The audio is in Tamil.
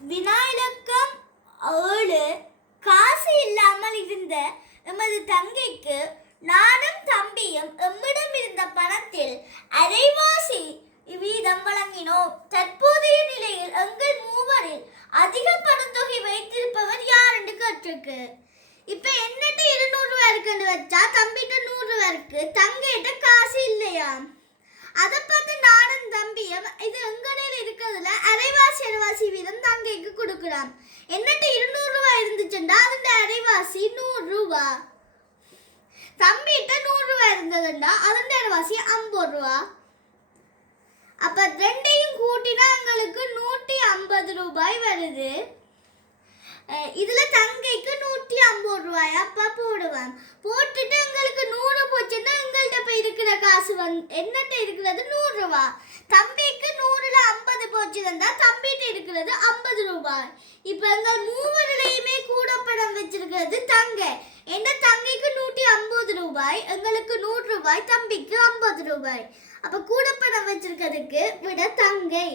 வினா இலக்கம் 7 காசு இல்லாமல் இருந்த எமது தங்கைக்கு நானும் தம்பியும் எம்மிடம் இருந்த பணத்தில் அரைவாசி வீதம் வழங்கினோம். தற்போதைய நிலையில் எங்கள் மூவரில் அதிக பணத்தொகை வைத்திருப்பவர் யார் என்று கேட்டிருக்கு. இப்ப என்னட்ட 200 ரூபாய் இருக்குன்னு வச்சா தம்பிட்ட 100 ரூபாய் இருக்கு, தங்கைட்ட காசு இல்லையா. அதை பார்த்து நானும் தம்பியும் இது எங்கடையில இருக்கிறதுல அரைவாசி வீதம் தங்கைக்கு கொடுக்கலாம். என்னட்ட 200 ரூபாய் இருந்துச்சுண்டா அதுல அரைவாசி 100 ரூபாய், தம்பிட்ட 100 ரூபாய் இருந்ததுண்டா அதுல அரைவாசி 50 ரூபாய். அப்ப ரெண்டையும் கூட்டினா எங்களுக்கு 150 ரூபாய் வருது. இதுல தங்கைக்கு 150 ரூபாய் அப்பா போடுவான். போட்டுட்டு எங்களுக்கு 100 போச்சுன்னா எங்கள்கிட்ட போய் இருக்கிற காசு என்னட்ட இருக்கிறது 100 ரூபாய், தம்பிக்கு 100ல 50 போச்சு தந்தா தம்பிகிட்ட இருக்கிறது 50 ரூபாய். இப்ப எங்கள் மூவரிலையுமே கூட பணம் வச்சிருக்கிறது தங்கை. என்ன தங்கைக்கு 150 ரூபாய், எங்களுக்கு 100 ரூபாய், தம்பிக்கு 50 ரூபாய். அப்ப கூட பணம் வச்சிருக்கிறதுக்கு விட தங்கை.